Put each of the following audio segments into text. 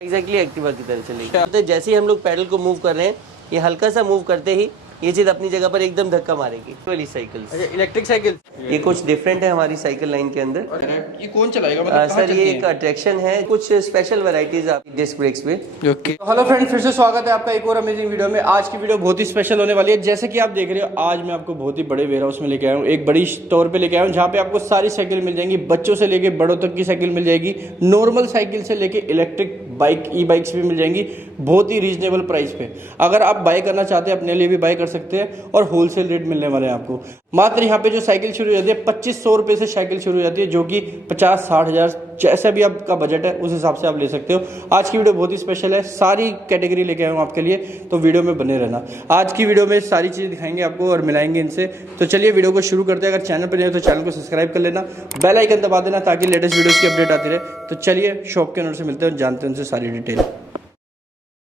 Exactly Activa की तरह चलेगी। तो जैसे ही हम लोग पैडल को मूव कर रहे हैं, ये हल्का सा मूव करते ही ये चीज अपनी जगह पर एकदम धक्का मारेगी। वाली साइकिल, इलेक्ट्रिक साइकिल ये कुछ डिफरेंट है हमारी साइकिल लाइन के अंदर। ये कौन चलाएगा मतलब सर ये एक अट्रैक्शन है, कुछ स्पेशल वैरायटीज आप डिस्क ब्रेक्स पे। ओके हेलो फ्रेंड, फिर से स्वागत है आपका एक और अमेजिंग वीडियो में। आज की वीडियो बहुत ही स्पेशल होने वाली है। जैसे कि आप देख रहे हो, आज मैं आपको बहुत ही बड़े वेयर हाउस में लेके आया हूँ, एक बड़ी स्टोर पे लेके आया हूँ जहाँ पे आपको सारी साइकिल मिल जाएंगी। बच्चों से लेके बड़ों तक की साइकिल मिल जाएगी, नॉर्मल साइकिल से लेके इलेक्ट्रिक बाइक, ई बाइक्स भी मिल जाएंगी बहुत ही रीजनेबल प्राइस पे। अगर आप बाय करना चाहते हैं अपने लिए भी बाय कर सकते हैं और होलसेल रेट मिलने वाले हैं आपको। मात्र यहाँ पे जो साइकिल शुरू हो जाती है 2500 रुपये से साइकिल शुरू हो जाती है, जो कि 50-60 हज़ार जैसा भी आपका बजट है उस हिसाब से आप ले सकते हो। आज की वीडियो बहुत ही स्पेशल है, सारी कैटेगरी लेके आया हूँ आपके लिए, तो वीडियो में बने रहना। आज की वीडियो में सारी चीज़ें दिखाएंगे आपको और मिलाएंगे इनसे। तो चलिए वीडियो को शुरू करते हैं। अगर चैनल पर नहीं हो तो चैनल को सब्सक्राइब कर लेना, बेल आइकन दबा देना ताकि लेटेस्ट वीडियोज़ की अपडेट आती रहे। तो चलिए शॉप के ओनर से मिलते हैं, जानते हैं उनसे सारी डिटेल।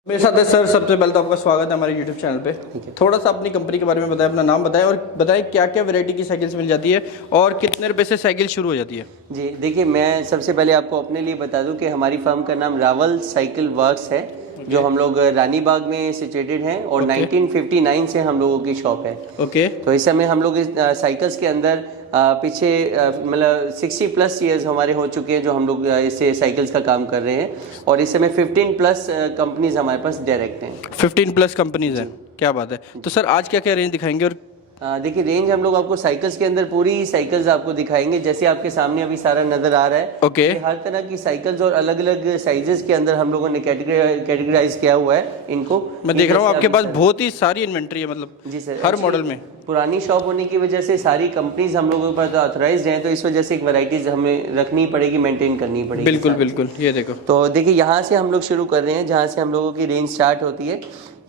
मेरे साथ है सर, सबसे पहले तो आपका स्वागत है हमारे यूट्यूब चैनल पे। थोड़ा सा अपनी कंपनी के बारे में बताएं, अपना नाम बताएं और बताएं क्या क्या वैरायटी की साइकिल्स मिल जाती है और कितने रुपए से साइकिल शुरू हो जाती है। जी देखिए, मैं सबसे पहले आपको अपने लिए बता दूं कि हमारी फर्म का नाम रावल साइकिल वर्क्स है, जो हम लोग रानी बाग में सिचुएटेड हैं और 1959 से हम लोगों की शॉप है। ओके तो इस समय हम लोग इस साइकिल्स के अंदर पीछे मतलब 60+ ईयर्स हमारे हो चुके हैं जो हम लोग इससे साइकिल्स का काम कर रहे हैं, और इस समय 15+ कंपनीज हमारे पास डायरेक्ट हैं। 15+ कंपनीज हैं, क्या बात है। तो सर आज क्या क्या रेंज दिखाएंगे और देखिए रेंज हम लोग आपको साइकिल्स के अंदर पूरी साइकिल्स आपको दिखाएंगे, जैसे आपके सामने अभी सारा नजर आ रहा है। ओके हर तरह की साइकिल्स और अलग अलग साइजेस के अंदर हम लोगों ने कैटेगराइज किया हुआ है इनको। मैं देख रहा हूँ आपके पास बहुत ही सारी इन्वेंट्री है, मतलब जी सर, हर मॉडल में। पुरानी शॉप होने की वजह से सारी कंपनीज हम लोगों के पास ऑथराइज्ड हैं, तो इस वजह से एक वैरायटीज हमें रखनी पड़ेगी, मेंटेन करनी पड़ेगी। बिल्कुल बिल्कुल, ये देखो। तो देखिए यहाँ से हम लोग शुरू कर रहे हैं, जहाँ से हम लोगों की रेंज स्टार्ट होती है।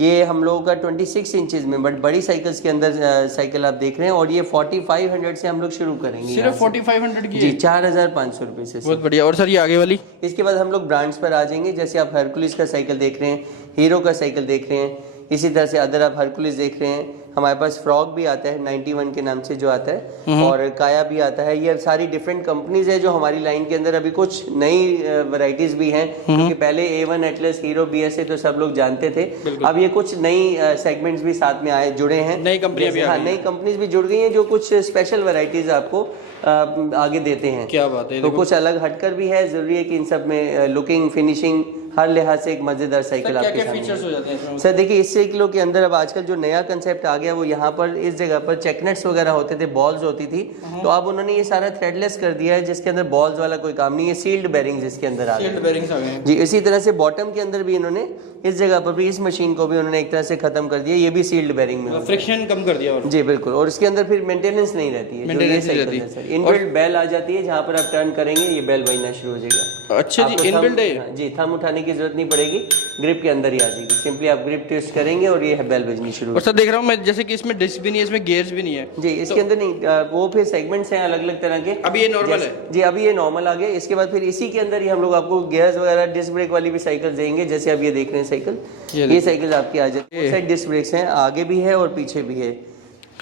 ये हम लोगों का 26 इंचेस में बट बड़ी साइकिल्स के अंदर साइकिल आप देख रहे हैं, और ये 4500 से हम लोग शुरू करेंगे। सिर्फ 4500 की? जी, 4500 रुपए से। बहुत बढ़िया। और सर ये आगे वाली? इसके बाद हम लोग ब्रांड्स पर आ जाएंगे, जैसे आप हरकुलिस का साइकिल देख रहे हैं, हीरो का साइकिल देख रहे हैं, इसी तरह से अदर आप हरकुलिस देख रहे हैं। हमारे पास फ्रॉग भी आता है 91 के नाम से जो आता है, और काया भी आता है। ये सारी डिफरेंट कंपनीज है जो हमारी लाइन के अंदर। अभी कुछ नई वैरायटीज भी हैं, क्योंकि पहले A1 एटलस, हीरो, BSA तो सब लोग जानते थे। अब ये कुछ नई सेगमेंट्स भी साथ में आए, जुड़े हैं, नई कंपनियां भी। हाँ, नई कंपनीज भी जुड़ गई हैं जो कुछ स्पेशल वैरायटीज आपको आगे देते हैं। क्या बात है। तो कुछ अलग हटकर भी है, जरूरी है कि इन सब में लुकिंग, फिनिशिंग, हर लिहाज से एक मजेदार साइकिल आपके सामने। क्या फीचर्स हो जाते हैं सर देखिए, इस साइकिलों के अंदर अब आजकल जो नया कंसेप्ट आ गया वो यहाँ पर इस जगह पर चेकनेट्स वगैरह होते थे, बॉल्स होती थी, तो अब उन्होंने ये सारा थ्रेडलेस कर दिया है, जिसके अंदर बॉल्स वाला कोई काम नहीं है। सील्ड बेरिंग्स इसके अंदर आ गए जी। इसी तरह से बॉटम के अंदर भी इन्होंने इस जगह पर भी, इस मशीन को भी उन्होंने एक तरह से खत्म कर दिया, ये भी सील्ड बेरिंग में, फ्रिक्शन कम कर दिया। जी बिल्कुल। और इसके अंदर फिर मेंटेनेंस नहीं रहती है, जो ये साइकिल है सर। इनबिल्ट बेल आ जाती है, जहाँ पर आप टर्न करेंगे ये बेल बजना शुरू हो जाएगा। अच्छा जी, इनबिल्ट है जी। थंब उठाने की जरूरत नहीं पड़ेगी, ग्रिप के अंदर ही आ जाएगी। सिंपली आप ग्रिप ट्विस्ट करेंगे और ये बेल बजनी शुरू। और सर देख रहा हूँ मैं, जैसे कि इसमें डिस्क भी नहीं है, इसमें गियर्स भी नहीं है। जी, इसके अंदर नहीं, वो फिर सेगमेंट्स हैं अलग अलग तरह के। अभी ये नॉर्मल है जी, अभी ये नॉर्मल आ गया। इसके बाद फिर इसी के अंदर ही हम लोग आपको गियर्स वगैरह, डिस्क ब्रेक वाली भी साइकिल देंगे। जैसे आप ये देख रहे हैं साइकिल, ये साइकिल आपकी आ जाती है। साइड डिस्क ब्रेक्स हैं, आगे भी है और पीछे भी है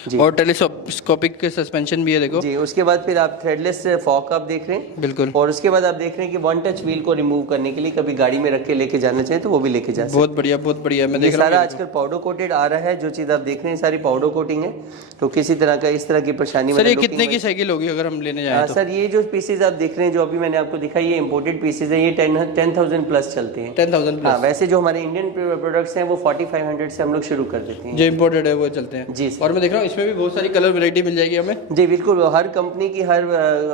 जी। और टेलीस्कोपिक सस्पेंशन भी है, देखो जी। उसके बाद फिर आप थ्रेडलेस फॉक आप देख रहे हैं, बिल्कुल। और उसके बाद आप देख रहे हैं कि वन टच व्हील को रिमूव करने के लिए कभी गाड़ी में रख के लेके जाना चाहे तो वो भी लेके जा सकते हैं। बहुत बढ़िया, बहुत बढ़िया। मैं देख रहा हूँ सारा आजकल पाउडर कोटेड आ रहा है, जो चीज आप देख रहे हैं सारी पाउडर कोटिंग है, तो किसी तरह का इस तरह की परेशानी। सर ये कितने की साइकिल होगी अगर हम लेने जाएं तो? सर ये जो पीसेज आप देख रहे हैं, जो अभी मैंने आपको दिखाई, ये इम्पोर्टेड पीसेज है, ये 10,000+ चलते हैं। 10,000+? हाँ, वैसे जो हमारे इंडियन प्रोडक्ट्स हैं वो 4500 से हम लोग शुरू कर देते हैं। जो इम्पोर्टेड है वो चलते हैं जी। और मैं देख रहा हूँ इसमें भी बहुत सारी कलर वैरायटी मिल जाएगी हमें। जी बिल्कुल, हर कंपनी की हर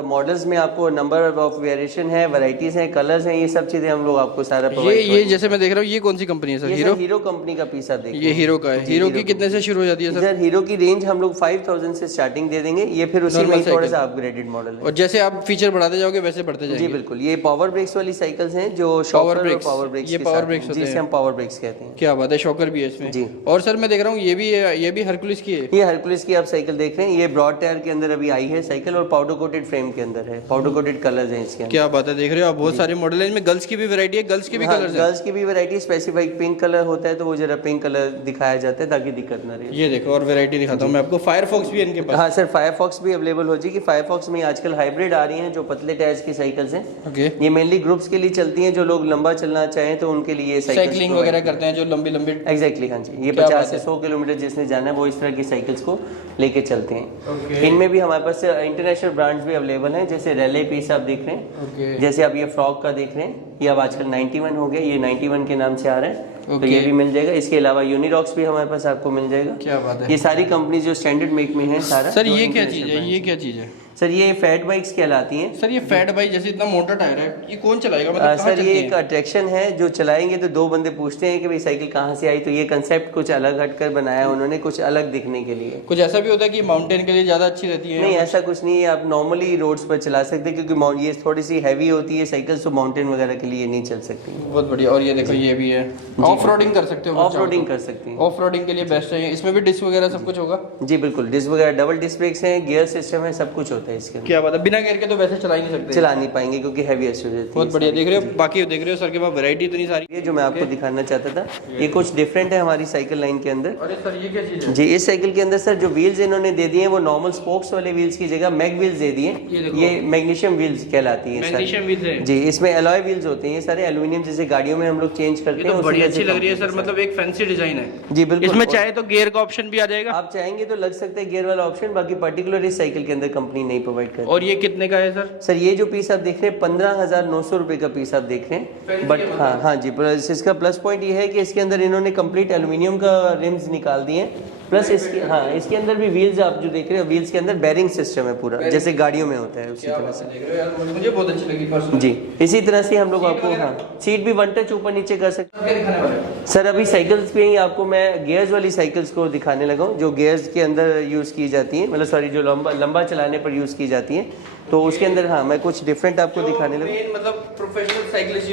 मॉडल्स में आपको नंबर ऑफ वेरिएशन है, वैरायटीज हैं, कलर्स हैं, ये सब चीजें हम लोग आपको सारा ये जैसे मैं देख रहा हूँ, ये कौन सी कंपनी है सर? हीरो कंपनी का पीस आप देखिए। ये हीरो का है। हीरो की कितने से शुरू हो जाती है सर? हीरो की रेंज हम लोग 5000 से स्टार्टिंग दे देंगे, ये फिर उसी में थोड़ा सा अपग्रेडेड मॉडल है। और जैसे आप फीचर बढ़ाते जाओगे वैसे बढ़ते जाएंगे? जी बिल्कुल। ये पावर ब्रेक्स वाली साइकिल्स हैं, जो पावर ब्रेक्स, पावर ब्रेक्स, ये पावर ब्रेक्स जिसे हम पावर ब्रेक्स कहते हैं। क्या बात है, शॉकर भी है इसमें जी। और सर मैं देख रहा हूँ ये भी हरकुलिस की है। ये हरकुलिस की आप साइकिल देख रहे हैं, ये ब्रॉड टायर के अंदर अभी आई है साइकिल और पाउडर कोटेड फ्रेम के अंदर है, पाउडर कोटेड कलर्स हैं इसके अंदर। क्या बात है, देख रहे हो आप बहुत सारे मॉडल है इनमें। गर्ल्स की भी वैरायटी है, गर्ल्स की भी हाँ, कलर्स है। गर्ल्स की भी वैरायटी स्पेसिफिक पिंक कलर होता है तो वो जरा पिंक कलर दिखाया जाता है ताकि दिक्कत ना रहे। ये देखो और वैरायटी दिखाता हूँ मैं आपको। फायरफॉक्स भी है इनके पास। हाँ सर, फायरफॉक्स भी अवेलेबल हो जाएगी। फायरफॉक्स में आजकल हाइब्रिड आ रही हैं जो पतले टायर्स की साइकिल्स हैं। ओके, ये मेनली ग्रुप्स के लिए चलती हैं, जो लोग लंबा चलना चाहें तो उनके लिए साइकिलिंग वगैरह करते हैं जो लंबी लंबी। एग्जैक्टली, हाँ जी, ये 50 से 100 किलोमीटर जिसने जाना है वो इस तरह की साइकिल्स को लेके चलते हैं। इनमें भी हमारे पास इंटरनेशनल ब्रांड्स भी अवेलेबल हैं, जैसे रैले पीस आप देख रहे हैं, जैसे आप ये फ्रॉक का देख रहे हैं, ये अब आजकल 91 हो गया, ये 91 के नाम से आ रहा है, तो ये भी मिल जाएगा। इसके अलावा यूनिरॉक्स भी हमारे पास आपको मिल जाएगा। क्या बात है, ये सारी कंपनी जो स्टैंडर्ड मेक में है सारा। सर ये क्या चीज़ है, ये क्या चीज़ है सर? ये फैट बाइक्स कहलाती हैं। सर ये फैट बाइक जैसे इतना मोटा टायर है, ये कौन चलाएगा? मतलब सर ये एक अट्रैक्शन है, जो चलाएंगे तो दो बंदे पूछते हैं कि भाई साइकिल कहाँ से आई, तो ये कंसेप्ट कुछ अलग हटकर बनाया उन्होंने, कुछ अलग दिखने के लिए। कुछ ऐसा भी होता है कि माउंटेन के लिए ज़्यादा अच्छी रहती है? नहीं, ऐसा कुछ नहीं है, आप नॉर्मली रोड्स पर चला सकते हैं, क्योंकि ये थोड़ी सी हैवी होती है साइकिल, तो माउंटेन वगैरह के लिए नहीं चल सकती। बहुत बढ़िया। और ये देखो ये भी है, ऑफ रोडिंग कर सकते हो? ऑफ रोडिंग कर सकते हैं, ऑफ रोडिंग के लिए बेस्ट है। इसमें भी डिस्क वगैरह सब कुछ होगा? जी बिल्कुल, डिस्क वगैरह, डबल डिस्क ब्रेक्स हैं, गियर सिस्टम है, सब कुछ होता है इसके। क्या बात है, बिना गियर के तो वैसे चला ही नहीं सकते? चला नहीं पाएंगे क्योंकि हैवी हो जाती है। बहुत बढ़िया। देख रहे हो, बाकी देख रहे हो सर के पास वैरायटी इतनी सारी है जो मैं आपको दिखाना चाहता था। ये कुछ डिफरेंट है हमारी साइकिल लाइन के अंदर। अरे सर ये क्या चीज़ है? जी, इस साइकिल के अंदर सर जो व्हील्स इन्होंने दे दिए हैं वो नॉर्मल स्पोक्स वाले व्हील्स की जगह मैग व्हील्स दे दिए। ये मैग्नीशियम व्हील्स कहलाती है सर। जी, इसमें एलॉय व्हील्स होते हैं, ये सारे एल्यूमिनियम जैसे गाड़ियों में हम लोग चेंज करते हैं। बड़ी अच्छी लग रही है सर, मतलब एक फैंसी डिजाइन है। जी बिल्कुल। इसमें चाहे तो गियर का ऑप्शन भी आ जाएगा? आप चाहेंगे तो लग सकता है गियर वाला ऑप्शन, बाकी पर्टिकुलर इस साइकिल के अंदर कंपनी नहीं प्रोवाइड करती। और ये कितने का है सर? सर ये जो पीस आप देख रहे हैं 15,900 रुपए का पीस आप देख रहे हैं। बट हाँ जी, प्लस इसका प्लस पॉइंट ये है कि इसके अंदर इन्होंने कंप्लीट एल्यूमिनियम का रिम्स निकाल दिए हैं। प्लस इसके अंदर भी व्हील्स आप जो देख रहे हैं, व्हील्स के अंदर बैरिंग सिस्टम है पूरा, जैसे गाड़ियों में होता है उसी तरह से। मुझे बहुत अच्छी लगी पर्सनली। जी, इसी तरह से हम लोग आपको सीट भी वन टच ऊपर नीचे कर सकते हैं। सर अभी साइकिल्स पे ही आपको मैं गियर्स वाली साइकिल्स को दिखाने लगा हूँ, जो गियर्स के अंदर यूज़ की जाती हैं, मतलब सॉरी जो लंबा चलाने पर यूज़ की जाती हैं, तो उसके अंदर हाँ मैं कुछ डिफरेंट आपको दिखाने लगा। मतलब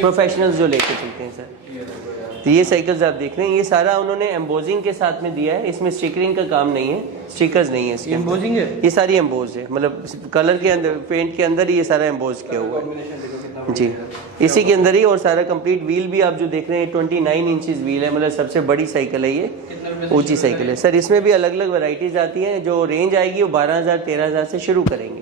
प्रोफेशनल्स जो लेके चलते हैं सर। तो ये साइकिल्स आप देख रहे हैं, ये सारा उन्होंने एम्बोजिंग के साथ में दिया है, इसमें स्टिकरिंग का काम नहीं है, स्टिकर्स नहीं है इसके। एम्बोजिंग है? ये सारी एम्बोज है, मतलब कलर के अंदर, पेंट के अंदर ही ये सारा एम्बोज किया हुआ है। जी, इसी के अंदर ही। और सारा कंप्लीट व्हील भी आप जो देख रहे हैं 29 इंचेस व्हील है, मतलब सबसे बड़ी साइकिल है ये, ऊंची साइकिल है सर। इसमें भी अलग अलग वैरायटीज आती हैं, जो रेंज आएगी वो 12,000 13,000 से शुरू करेंगे,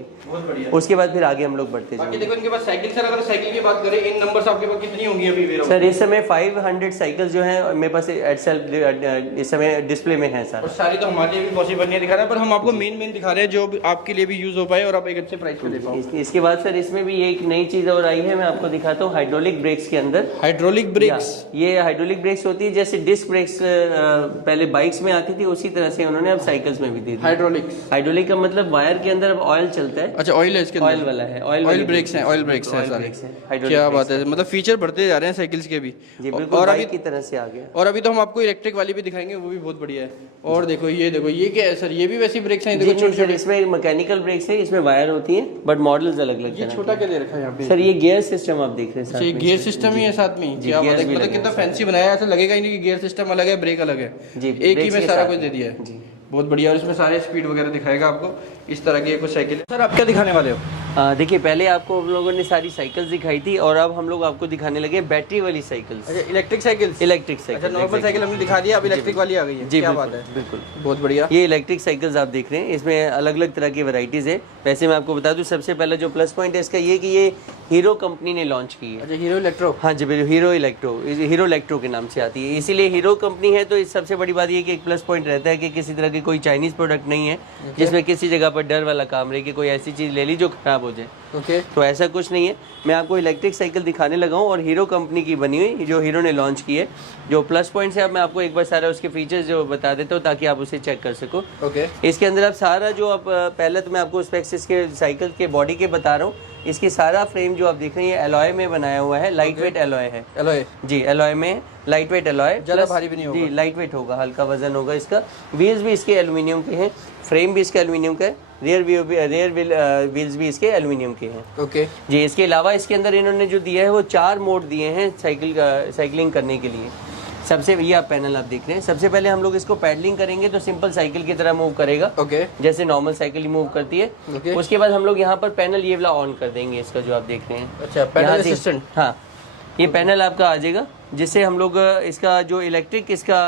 उसके बाद फिर आगे हम लोग बढ़ते जाएंगे। देखो इनके पास साइकिल, सर अगर साइकिल की बात करें, इन नंबर्स आपके पास कितनी होंगी अभी? सर इस समय 500 साइकिल जो है मेरे पास इस समय डिस्प्ले में है सर। और सारी तो हमारे लिए भी पॉसिबल नहीं दिखा रहा है, पर हम आपको मेन दिखा रहे हैं जो आपके लिए भी यूज हो पाए और आप एक अच्छे प्राइस पे दे पाओ। इसके बाद सर इसमें भी एक नई चीज और आई है, मैं आपको दिखाता हूँ। हाइड्रोलिक ब्रेक्स के अंदर, हाइड्रोलिक ब्रेक्स, ये हाइड्रोलिक ब्रेक्स होती है, जैसे डिस्क ब्रेक्स पहले बाइक्स में आती थी, उसी तरह से उन्होंने अब साइकिल्स में भी दी। हाइड्रोलिक का मतलब वायर के अंदर अब ऑयल चलता है। अच्छा, ऑयल है इसके अंदर? ऑयल वाला है, ऑयल ब्रेक्स हैं, ऑयल ब्रेक्स हैं सारे। क्या बात है, मतलब फीचर बढ़ते जा रहे हैं साइकिल्स के भी। और अभी की तरह से आ गया। और अभी तो हम आपको इलेक्ट्रिक वाली भी दिखाएंगे, वो भी बहुत बढ़िया है। और देखो ये क्या है सर, ये भी वैसी ब्रेक्स हैं? देखो छोटे, इसमें मैकेनिकल ब्रेक्स है, इसमें वायर होती है, बट मॉडल्स अलग अलग। ये छोटा क्या दे रखा है यहाँ पे? सर ये गियर सिस्टम आप देख रहे हैं, ये गियर सिस्टम ही है साथ में? क्या बात है, मतलब कितना फैंसी बनाया है, ऐसा लगेगा ही नहीं कि गियर सिस्टम अलग है ब्रेक अलग है, एक ही में सारा कुछ दे दिया है। बहुत बढ़िया। और इसमें सारे स्पीड वगैरह दिखाएगा आपको, इस तरह की कुछ साइकिल है। सर आप क्या दिखाने वाले हो? देखिए, पहले आपको हम लोगों ने सारी साइकिल्स दिखाई थी और अब हम लोग आपको दिखाने लगे बैटरी वाली साइकिल्स। अच्छा, इलेक्ट्रिक साइकिल्स? Electric cycle. अच्छा, नॉर्मल साइकिल हमने दिखा दिया, अब इलेक्ट्रिक वाली आ गई है। जी, क्या बात है, बिल्कुल बहुत बढ़िया। ये इलेक्ट्रिक साइकिल्स आप देख रहे हैं, इसमें अलग अलग तरह की वैरायटीज है। वैसे मैं आपको बता दूं, सबसे पहला जो प्लस पॉइंट है इसका ये कि ये हीरो कंपनी ने लॉन्च की है। अच्छा, हीरो इलेक्ट्रो? हाँ जी, हीरो इलेक्ट्रो के नाम से आती है, इसीलिए हीरो कंपनी है। तो इस सबसे बड़ी बात ये कि एक प्लस पॉइंट रहता है कि किसी तरह की कोई चाइनीज प्रोडक्ट नहीं है जिसमें किसी जगह पर डर वाला काम रहे कि कोई ऐसी चीज ले ली जो खराब हो जाए। तो ऐसा कुछ नहीं है। मैं आपको इलेक्ट्रिक साइकिल दिखाने लगा हूँ और हीरो कंपनी की बनी हुई, जो हीरो ने लॉन्च की है। जो प्लस पॉइंट्स है, अब मैं आपको एक बार सारा उसके फीचर्स जो बता देता हूँ ताकि आप उसे चेक कर सको। इसके अंदर आप सारा जो आप पहले तो मैं आपको स्पेक्स इसके साइकिल के बॉडी के बता रहा हूँ। इसकी सारा फ्रेम जो आप देख रहे हैं एलॉय में बनाया हुआ है, लाइट वेट एलॉय है। एलॉय? जी, एलॉय में लाइट वेट एलॉय, ज़्यादा भारी भी नहीं होगा। जी, लाइट वेट होगा, हल्का वजन होगा इसका। व्हील्स भी इसके एल्यूमिनियम के हैं, फ्रेम भी इसके एल्यूमिनियम का है, रेयर व्हील्स भी इसके एल्यूमिनियम के हैं। जी, इसके अलावा इसके अंदर इन्होंने जो दिया है वो 4 मोड दिए हैं साइकिलिंग करने के लिए। सबसे ये आप पैनल आप देख रहे हैं, सबसे पहले हम लोग इसको पैडलिंग करेंगे तो सिंपल साइकिल की तरह मूव करेगा। ओके। जैसे नॉर्मल साइकिल मूव करती है। ओके। उसके बाद हम लोग यहाँ पर पैनल ये वाला ऑन कर देंगे, इसका जो आप देख रहे हैं। अच्छा, पैनल असिस्टेंट। हाँ, ये पैनल आपका आ जाएगा, जिससे हम लोग इसका जो इलेक्ट्रिक इसका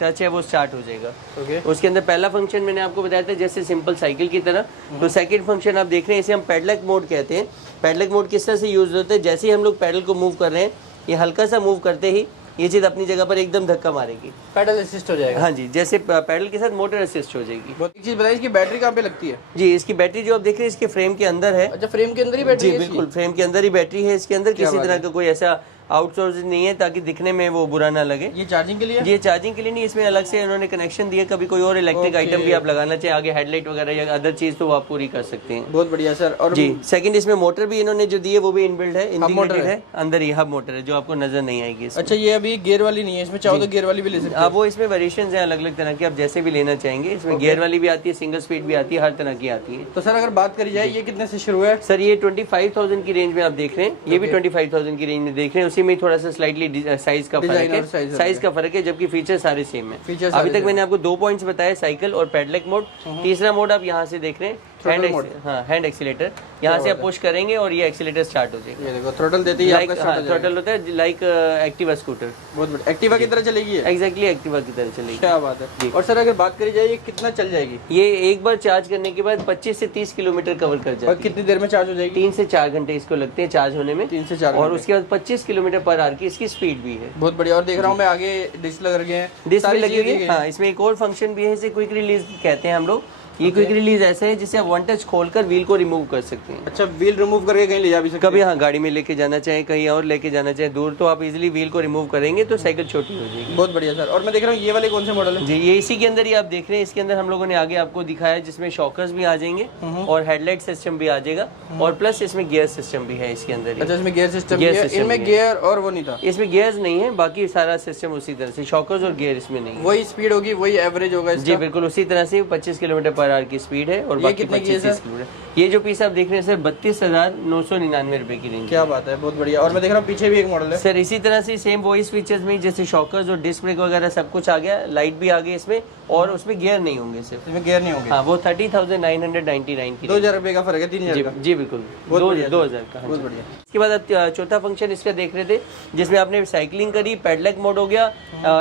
टच है वो स्टार्ट हो जाएगा। ओके। उसके अंदर पहला फंक्शन मैंने आपको बताया था जैसे सिंपल साइकिल की तरह। तो सेकंड फंक्शन आप देख रहे हैं, इसे हम पेडलक मोड कहते हैं। पेडलक मोड किस तरह से यूज होता है, जैसे ही हम लोग पैडल को मूव कर रहे हैं, ये हल्का सा मूव करते ही ये चीज अपनी जगह पर एकदम धक्का मारेगी, पैडल असिस्ट हो जाएगा। हाँ जी, जैसे पैडल के साथ मोटर असिस्ट हो जाएगी। बहुत एक चीज बताइए, इसकी बैटरी कहाँ पे लगती है? जी, इसकी बैटरी जो आप देख रहे हैं इसके फ्रेम के अंदर है। अच्छा, फ्रेम के अंदर ही बैटरी जी है? बिल्कुल, फ्रेम के अंदर ही बैटरी है इसके अंदर। किसी तरह का कोई ऐसा आउटसोर्सिंग नहीं है ताकि दिखने में वो बुरा ना लगे। ये चार्जिंग के लिए? ये चार्जिंग के लिए नहीं, इसमें अलग से उन्होंने कनेक्शन दिया। कभी कोई और इलेक्ट्रिक आइटम भी आप लगाना चाहे आगे, हेडलाइट वगैरह या अदर चीज, तो वो आप पूरी कर सकते हैं। बहुत बढ़िया सर। और जी, सेकंड इसमें मोटर भी इन्होंने जो दी है वो भी इनबिल्ट है, इंटीग्रेटेड है। अंदर ही हब मोटर है जो आपको नजर नहीं आएगी इसमें। अच्छा, ये अभी गियर वाली नहीं है, इसमें चाहो तो गियर वाली भी ले सकते हैं। वो इसमें वेरिएशंस हैं अलग अलग तरह की, आप जैसे भी लेना चाहेंगे। इसमें गियर वाली भी आती है, सिंगल स्पीड भी आती है, हर तरह की आती है। तो सर अगर बात करी जाए, ये कितने से शुरू है? सर ये 25,000 की रेंज में आप देख रहे हैं, ये भी 25,000 की रेंज में देख रहे हैं। उसी में थोड़ा सा स्लाइटली साइज का फर्क है, साइज का फर्क है, जबकि फीचर सारे सेम है। अभी तक मैंने आपको 2 पॉइंट्स बताए, साइकिल और पेडलक मोड। तीसरा मोड आप यहाँ से देख रहे हैं, हैंड एक्सीलेटर। यहाँ से आप पुश करेंगे और ये एक्सीलेटर स्टार्ट हो जाएगा। ये देखो, थ्रोटल देती है, थ्रोटल होता है लाइक एक्टिवा स्कूटर। बहुत बढ़िया, एक्टिवा की तरह चलेगी? एग्जैक्टली एक्टिवा की तरह चलेगी। क्या बात है। और सर अगर बात करी जाए, ये कितना चल जाएगी? ये एक बार चार्ज करने के बाद 25 से 30 किलोमीटर कवर कर जाएगी। और कितनी देर में चार्ज हो जाएगी? 3 से 4 घंटे इसको लगते हैं चार्ज होने में। 3 से 4 और उसके बाद 25 किलोमीटर पर आवर की इसकी स्पीड भी है। बहुत बढ़िया। और देख रहा हूँ मैं आगे डिस्क लग रहे हैं, डिस्क भी लगी हुई है। हाँ, इसमें एक और फंक्शन भी है, इसे क्विक रिलीज कहते हैं हम लोग। ये क्विक रिलीज ऐसा है जिससे आप वन टच खोलकर व्हील को रिमूव कर सकते हैं। अच्छा, व्हील रिमूव करके कहीं ले जा भी सकते हैं? कभी हाँ, गाड़ी में लेके जाना चाहे, कहीं और लेके जाना चाहे दूर, तो आप इजीली व्हील को रिमूव करेंगे तो साइकिल छोटी हो जाएगी। बहुत बढ़िया सर। और मैं देख रहा हूँ ये वाले कौन से मॉडल है? जी, ये इसी के अंदर ही आप देख रहे हैं। इसके अंदर हम लोगों ने आगे आपको दिखाया जिसमें शॉकर्स भी आ जाएंगे और हेडलाइट सिस्टम भी आ जाएगा, और प्लस इसमें गियर सिस्टम भी है इसके अंदर। अच्छा, इसमें गियर सिस्टम भी है। इनमें गियर और वो नहीं था? इसमें गियर्स नहीं है, बाकी सारा सिस्टम उसी तरह से, शॉकर्स और गियर इसमें नहीं है। वही स्पीड होगी, वही एवरेज होगा इसका? जी बिल्कुल, उसी तरह से 25 किलोमीटर पर आवर की स्पीड है। और बाकी 25 किलोमीटर। ये जो पीस आप देख रहे हैं सर 32,999 रुपए की रेंज। क्या बात है, बहुत बढ़िया। और मैं देख रहा हूँ पीछे भी एक मॉडल है सर, इसी तरह से सेम वॉइस फीचर्स में, जैसे शॉकर्स और डिस्क ब्रेक वगैरह सब कुछ आ गया, लाइट भी आ गई इसमें, और उसमें गियर नहीं होंगे सिर्फ। इसमें गियर नहीं होंगे? हाँ, वो 30,999 की। 2,000 रुपए का फर्क है, 3,000 का? जी बिल्कुल, 2,000 का। बहुत बढ़िया। इसके बाद आप चौथा फंक्शन इसका देख रहे थे, जिसमें आपने साइकिलिंग करी, पेडलक मोड हो गया,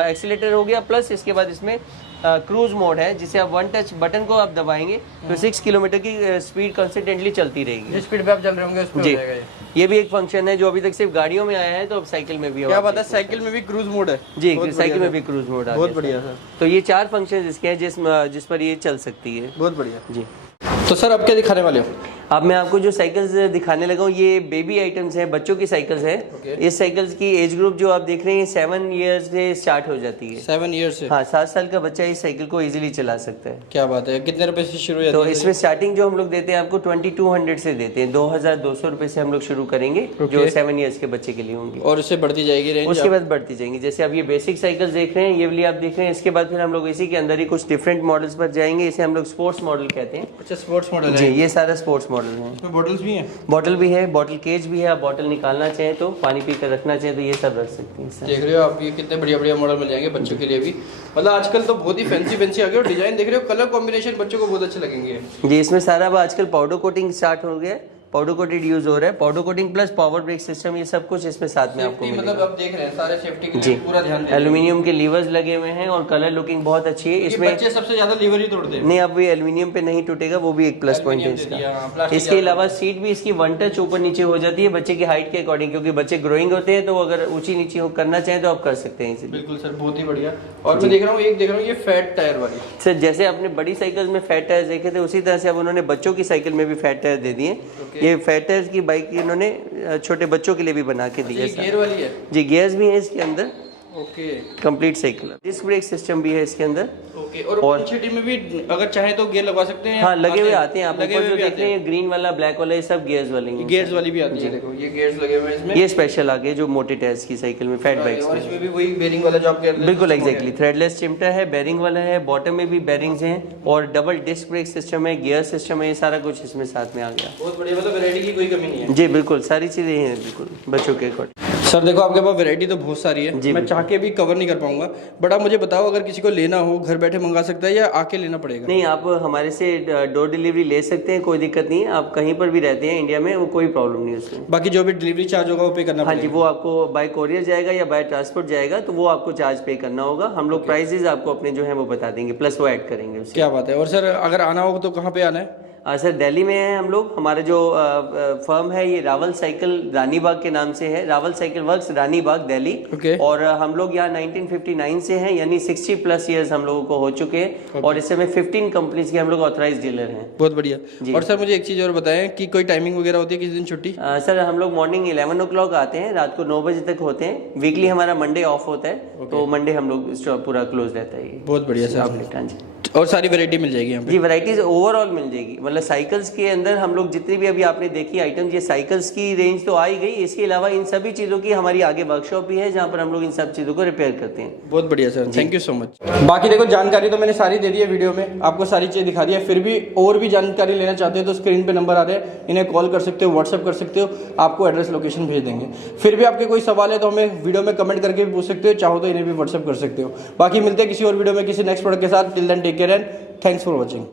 एक्सीलेटर हो गया, प्लस इसके बाद इसमें क्रूज मोड है, जिसे आप वन टच बटन को आप दबाएंगे तो 6 किलोमीटर की स्पीड कंसिस्टेंटली चलती रहेगी। जिस स्पीड पे आप चल रहे होंगे उस पे हो जाएगा ये भी एक फंक्शन है जो अभी तक सिर्फ गाड़ियों में आया है, तो अब साइकिल में भी। क्या बात है, साइकिल में भी क्रूज मोड है? जी, साइकिल में भी क्रूज मोड है। बहुत बढ़िया सर। तो ये 4 फंक्शन इसके हैं जिस पर ये चल सकती है। बहुत बढ़िया जी। तो सर अब क्या दिखाने वाले हो? अब मैं आपको जो साइकिल्स दिखाने लगा हूँ, ये बेबी आइटम्स हैं, बच्चों की साइकिल्स हैं। इस साइकिल्स की एज ग्रुप जो आप देख रहे हैं 7 ईयर्स से स्टार्ट हो जाती है। 7 ईयर्स से? हाँ, 7 साल का बच्चा इस साइकिल को इजीली चला सकता है। क्या बात है। कितने रुपए से शुरू है? तो इसमें स्टार्टिंग जो हम लोग देते हैं आपको 2200 से देते हैं, 2,200 रुपए से हम लोग शुरू करेंगे, जो 7 ईयर्स के बच्चे के लिए होंगे। और उससे बढ़ती जाएगी रेंज? उसके बाद बढ़ती जाएंगी। जैसे आप ये बेसिक साइकिल्स देख रहे हैं, ये वाली आप देख रहे हैं, इसके बाद फिर हम लोग इसी के अंदर ही कुछ डिफरेंट मॉडल्स पर जाएंगे। इसे हम लोग स्पोर्ट्स मॉडल कहते हैं। अच्छा, स्पोर्ट्स मॉडल जी, ये सारा स्पोर्ट्स मॉडल है। इसमें बॉटल्स भी हैं? बॉटल भी है, बॉटल केज भी है। आप बॉटल निकालना चाहें तो, पानी पी कर रखना चाहें तो, ये सब रख सकते हैं। देख रहे हो आप, ये कितने बढ़िया बढ़िया मॉडल मिल जाएंगे बच्चों के लिए भी। मतलब आजकल तो बहुत ही फैंसी आ गए, और डिजाइन देख रहे हो, कलर कॉम्बिनेशन बच्चों को बहुत अच्छे लगेंगे। जी, इसमें सारा अब आजकल पाउडर कोटिंग स्टार्ट हो गया है, पाउडर कोटेड यूज हो रहा है। Powder coating plus power brake system, ये सब कुछ इसमें साथ में आपको मतलब आप देख रहे हैं सारे सेफ्टी के जी, लिए पूरा ध्यान दें। एल्यूमिनियम के लीवर्स लगे हुए हैं और कलर लुकिंग बहुत अच्छी है इसमें। बच्चे सबसे ज्यादा लीवर ही तोड़ते हैं। नहीं, अब ये एल्यूमिनियम पे नहीं टूटेगा, वो भी एक प्लस पॉइंट है इसका। इसके अलावा सीट भी इसकी वन टच ऊपर नीचे हो जाती है बच्चे की हाइट के अकॉर्डिंग, क्योंकि बच्चे ग्रोइंग होते हैं, तो अगर ऊंची नीचे करना चाहें तो आप कर सकते हैं इसे। बिल्कुल सर, बहुत ही बढ़िया। और मैं देख रहा हूँ ये फैट टायर वाली। सर, जैसे आपने बड़ी साइकिल में फैट टायर देखे थे, उसी तरह से अब उन्होंने बच्चों की साइकिल में भी फैट टायर दे दिए। ये फैट टायर की बाइक इन्होंने छोटे बच्चों के लिए भी बना के दी है। गियर वाली है? जी, गियर्स भी है इसके अंदर। Okay. Complete cycle, disc brake system भी है इसके अंदर। ओके। और इंचिटी में भी अगर चाहे तो गियर लगवा सकते हैं? हाँ, लगे हुए आते हैं। आप ऊपर जो देख रहे हैं ग्रीन वाला, ब्लैक वाला, ये सब गियर्स वाले हैं। गियर्स वाली भी आती है, देखो ये गियर्स लगे हुए हैं इसमें। ये स्पेशल आ गए जो मोटे टायर्स की साइकिल में, फैट बाइक्स और इसमें भी वही बेरिंग वाला जो आप कह रहे हैं? बिल्कुल एग्जैक्टली, थ्रेडलेस चिमटा है, बेरिंग वाला है, बॉटम में भी बेरिंग्स हैं, और डबल डिस्क ब्रेक सिस्टम है, गियर सिस्टम है, ये सारा कुछ इसमें साथ में आ गया। बहुत बढ़िया, मतलब वैरायटी की कोई कमी नहीं है। जी बिल्कुल, सारी चीजें हैं बिल्कुल बच्चों के अकॉर्डिंग। सर देखो आपके पास वैरायटी तो बहुत सारी है, मैं चाह के भी कवर नहीं कर पाऊंगा, बट आप मुझे बताओ अगर किसी को लेना हो घर बैठे मंगा सकता है या आके लेना पड़ेगा? नहीं, आप हमारे से डोर डिलीवरी ले सकते हैं, कोई दिक्कत नहीं है। आप कहीं पर भी रहते हैं इंडिया में, वो कोई प्रॉब्लम नहीं है उसमें। बाकी जो भी डिलीवरी चार्ज होगा वो पे करना हाँ पड़ेगा? जी, वो आपको बाय कोरियर जाएगा या बाय ट्रांसपोर्ट जाएगा तो वो आपको चार्ज पे करना होगा। हम लोग प्राइसेस आपको अपने जो है वो बता देंगे, प्लस वो ऐड करेंगे उससे। क्या बात है। और सर अगर आना हो तो कहाँ पे आना है? सर दिल्ली में है हम लोग। हमारा जो फर्म है ये रावल साइकिल रानीबाग के नाम से है, Rawal cycle works Ranibagh Delhi. Okay. और हम लोग यहाँ 1959 से हैं, यानी 60 प्लस ईयर्स हम लोगों को हो चुके हैं। और इस समय 15 कंपनीज के हम लोग ऑथराइज डीलर हैं। बहुत बढ़िया। और सर मुझे एक चीज़ और बताएं कि कोई टाइमिंग वगैरह होती है किसी दिन छुट्टी? सर हम लोग मॉर्निंग 11 o'clock आते हैं, रात को 9 बजे तक होते हैं। वीकली हमारा मंडे ऑफ होता है, तो मंडे हम लोग स्टॉक पूरा क्लोज रहता है। बहुत बढ़िया सर। हाँ जी। और सारी वैरायटी मिल जाएगी यहाँ पे? जी, वैरायटीज ओवरऑल मिल जाएगी। मतलब साइकिल्स के अंदर हम लोग जितनी भी अभी आपने देखी आइटम, ये साइकिल्स की रेंज तो आ ही गई। इसके अलावा इन सभी चीज़ों की हमारी आगे वर्कशॉप भी है जहाँ पर हम लोग इन सब चीज़ों को रिपेयर करते हैं। बहुत बढ़िया sir, thank you so much. बाकी देखो जानकारी तो मैंने सारी दे दी है वीडियो में, आपको सारी चीज़ दिखा दी है। फिर भी और भी जानकारी लेना चाहते हो तो स्क्रीन पे नंबर आ रहे हैं, इन्हें कॉल कर सकते हो, व्हाट्सअप कर सकते हो, आपको एड्रेस लोकेशन भेज देंगे। फिर भी आपके कोई सवाल है तो हमें वीडियो में कमेंट करके भी पूछ सकते हो, चाहो तो इन्हें भी व्हाट्सअप कर सकते हो। बाकी मिलते हैं किसी और वीडियो में किसी नेक्स्ट प्रोडक्ट के साथ। Till then take care and thanks for watching.